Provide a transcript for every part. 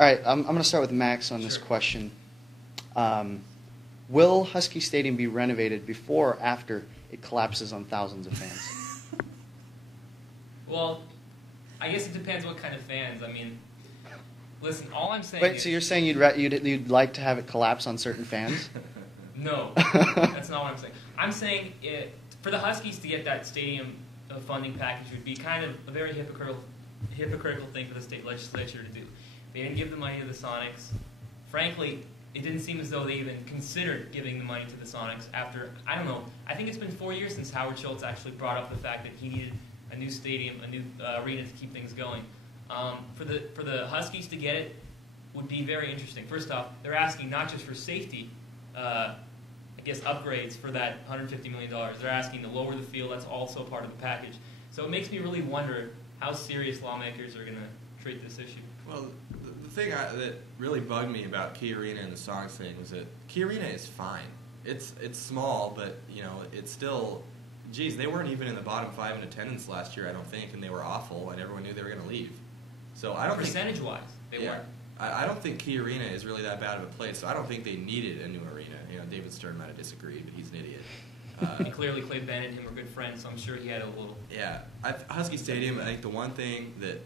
All right, I'm going to start with Max on this question. Will Husky Stadium be renovated before or after it collapses on thousands of fans? Well, I guess it depends what kind of fans. I mean, listen, all I'm saying Wait, is... so you're saying you'd like to have it collapse on certain fans? No, that's not what I'm saying. I'm saying for the Huskies to get that stadium funding package would be kind of a very hypocritical thing for the state legislature to do. They didn't give the money to the Sonics. Frankly, it didn't seem as though they even considered giving the money to the Sonics after, I don't know, I think it's been 4 years since Howard Schultz actually brought up the fact that he needed a new stadium, a new arena to keep things going. For the Huskies to get it would be very interesting. First off, they're asking not just for safety, I guess, upgrades for that $150 million. They're asking to lower the field. That's also part of the package. So it makes me really wonder how serious lawmakers are going to treat this issue. Well, the thing that really bugged me about Key Arena and the Sonics thing was that Key Arena is fine. It's small, but it's still. Geez, they weren't even in the bottom 5 in attendance last year, I don't think, and they were awful, and everyone knew they were going to leave. So I don't percentage-wise, they weren't. I don't think Key Arena is really that bad of a place, so I don't think they needed a new arena. David Stern might have disagreed, but he's an idiot. And clearly Clay Bennett and him were good friends, so I'm sure he had a little... Yeah. Husky Stadium, I think the one thing that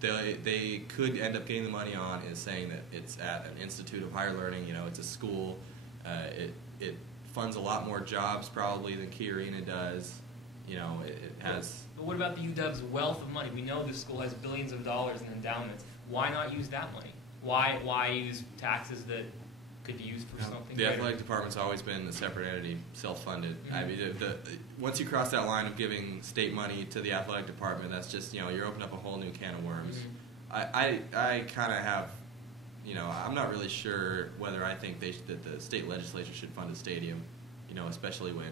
they could end up getting the money on is saying that it's at an institute of higher learning. It's a school. It funds a lot more jobs probably than Key Arena does. It has... But what about the UW's wealth of money? We know this school has billions of dollars in endowments. Why not use that money? Why use taxes that could be used for something The greater? athletic department's always been a separate entity, self-funded. Mm-hmm. I mean, once you cross that line of giving state money to the athletic department, that's just, you're opening up a whole new can of worms. Mm-hmm. I kind of have, I'm not really sure whether I think that the state legislature should fund a stadium, especially when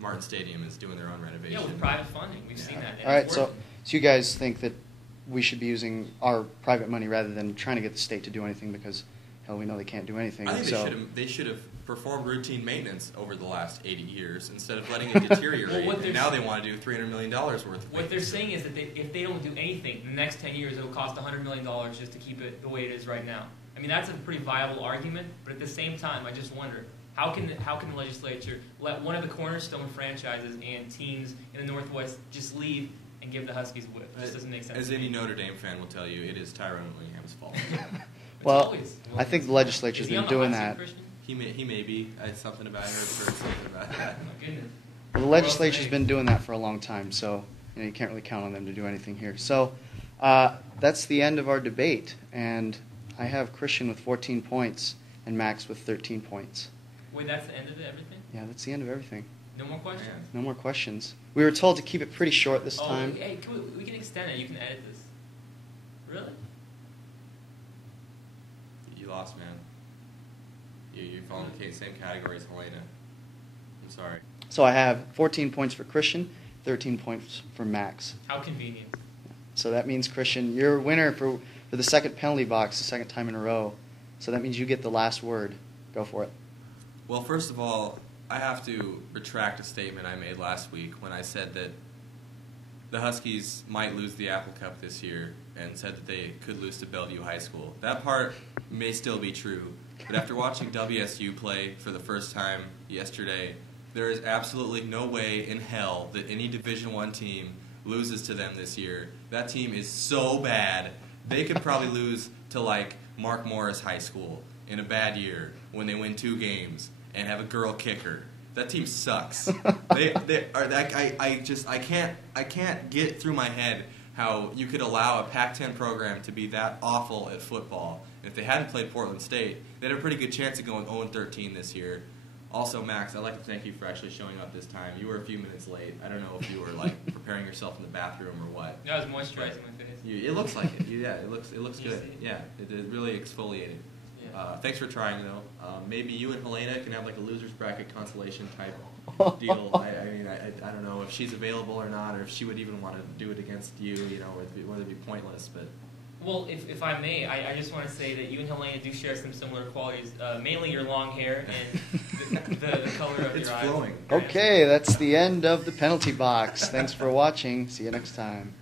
Martin Stadium is doing their own renovation. Yeah, with private funding. We've seen that. All right, so you guys think that we should be using our private money rather than trying to get the state to do anything because, hell, we know they can't do anything. I think they should have performed routine maintenance over the last 80 years instead of letting it deteriorate. And now they want to do $300 million worth of What maintenance. they're saying is that if they don't do anything, in the next 10 years it'll cost $100 million just to keep it the way it is right now. I mean, that's a pretty viable argument, but at the same time, I just wonder, how can the legislature let one of the cornerstone franchises and teams in the Northwest just leave and give the Huskies a whip? It just doesn't make sense. As any Notre Dame fan will tell you, it is Tyrone Willingham's fault. Well, I think the legislature's Is he been on the doing hot seat, that. Christian? He may be. I heard something about that. Oh, my goodness. Well, the legislature's been doing that for a long time, so you can't really count on them to do anything here. So that's the end of our debate, and I have Christian with 14 points and Max with 13 points. Wait, that's the end of everything? Yeah, that's the end of everything. No more questions? No more questions. We were told to keep it pretty short this time. Hey, we can extend it. You can edit this. Really? You lost, man. You fall in the same category as Helena. I'm sorry. So I have 14 points for Christian, 13 points for Max. How convenient. So that means, Christian, you're a winner for the second penalty box, the second time in a row. So that means you get the last word. Go for it. Well, first of all, I have to retract a statement I made last week when I said that the Huskies might lose the Apple Cup this year and said that they could lose to Bellevue High School. That part may still be true, but after watching WSU play for the first time yesterday, there is absolutely no way in hell that any Division I team loses to them this year. That team is so bad. They could probably lose to, like, Mark Morris High School in a bad year when they win 2 games and have a girl kicker. That team sucks. I can't get through my head how you could allow a Pac-10 program to be that awful at football. And if they hadn't played Portland State, they'd have a pretty good chance of going 0-13 this year. Also, Max, I'd like to thank you for actually showing up this time. You were a few minutes late. I don't know if you were preparing yourself in the bathroom or what. No, I was moisturizing my face. It looks like it. Yeah, it looks good. Yeah, it really exfoliated. Yeah. Thanks for trying, though. Maybe you and Helena can have like a loser's bracket consolation type deal. I don't know if she's available or not, or if she would even want to do it against you. Whether it'd be pointless, but. Well, if I may, I just want to say that you and Helena do share some similar qualities, mainly your long hair and the color of it's your eyes. flowing. Okay, that's the end of the penalty box. Thanks for watching. See you next time.